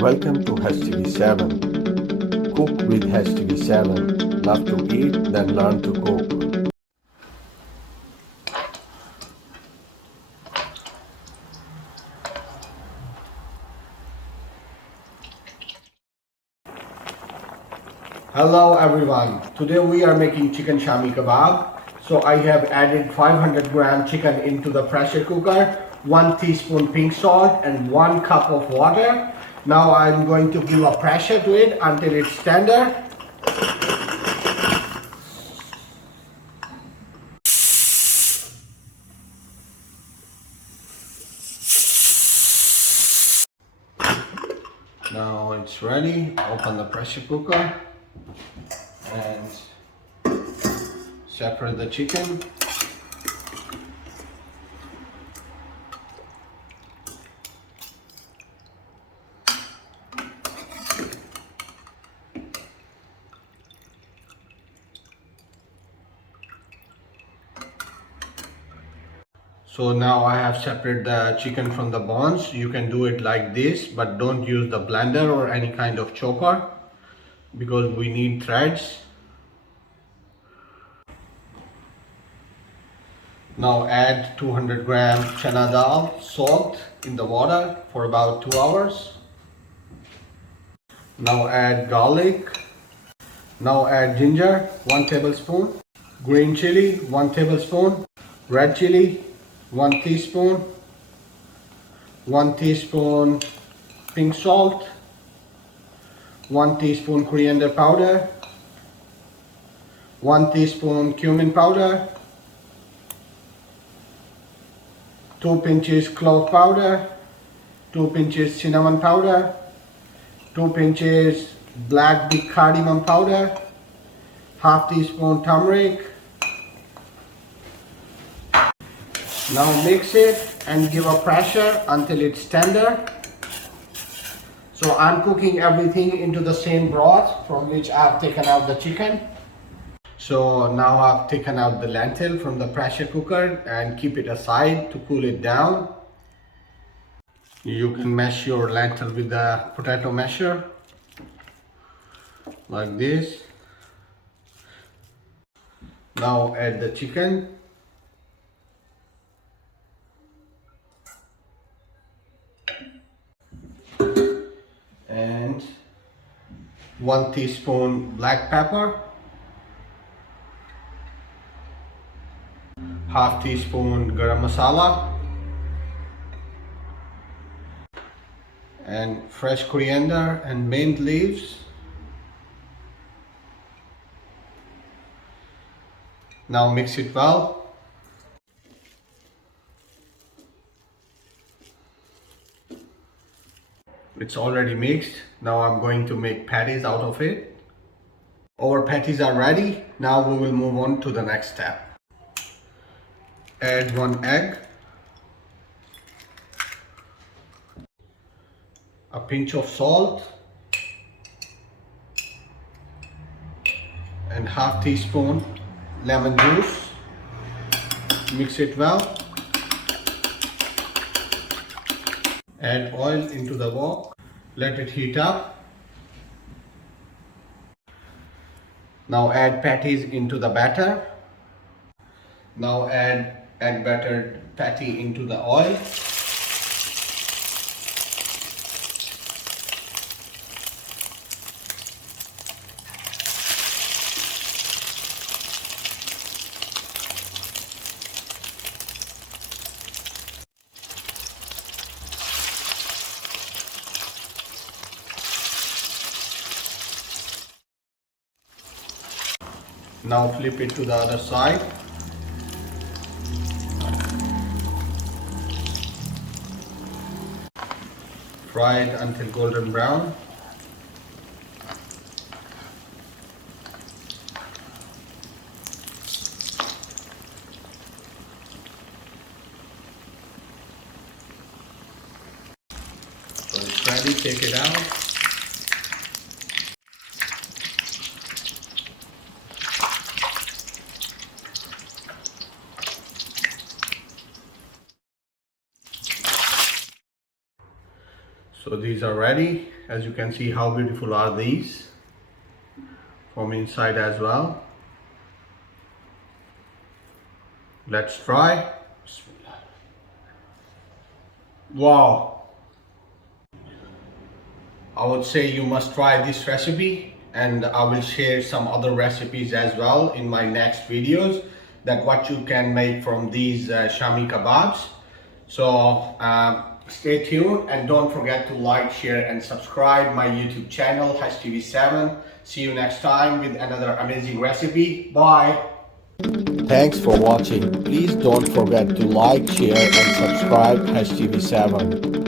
Welcome to HTV7. Cook with HTV7. Love to eat, then learn to cook. Hello everyone. Today we are making chicken Shami Kebab. So I have added 500 gram chicken into the pressure cooker, 1 teaspoon pink salt and 1 cup of water. Now I'm going to give a pressure to it until it's tender. Now it's ready. Open the pressure cooker and separate the chicken. So now I have separated the chicken from the bones. You can do it like this, but don't use the blender or any kind of chopper because we need threads. Now add 200 gram chana dal soaked in the water for about 2 hours. Now add garlic. Now add ginger, 1 tablespoon. Green chili, 1 tablespoon. Red chili, 1 teaspoon. 1 teaspoon pink salt. 1 teaspoon coriander powder. 1 teaspoon cumin powder. 2 pinches clove powder. 2 pinches cinnamon powder. 2 pinches black big cardamom powder. Half teaspoon turmeric. Now mix it and give a pressure until it's tender. So I'm cooking everything into the same broth from which I've taken out the chicken. So now I've taken out the lentil from the pressure cooker and keep it aside to cool it down. You can mash your lentil with the potato masher like this. Now add the chicken. And 1 teaspoon black pepper, half teaspoon garam masala, and fresh coriander and mint leaves. Now mix it well. It's already mixed. Now I'm going to make patties out of it. Our patties are ready. Now we will move on to the next step. Add 1 egg, a pinch of salt, and half teaspoon lemon juice. Mix it well. Add oil into the wok. Let it heat up. Now add patties into the batter. Now add egg battered patty into the oil. Now flip it to the other side. Fry it until golden brown. So it's ready, take it out. So these are ready. As you can see, how beautiful are these from inside as well. Let's try. Wow, I would say you must try this recipe, and I will share some other recipes as well in my next videos, that what you can make from these Shami kebabs. So stay tuned and don't forget to like, share and subscribe my YouTube channel HTV7. See you next time with another amazing recipe. Bye. Thanks for watching. Please don't forget to like, share and subscribe HTV7.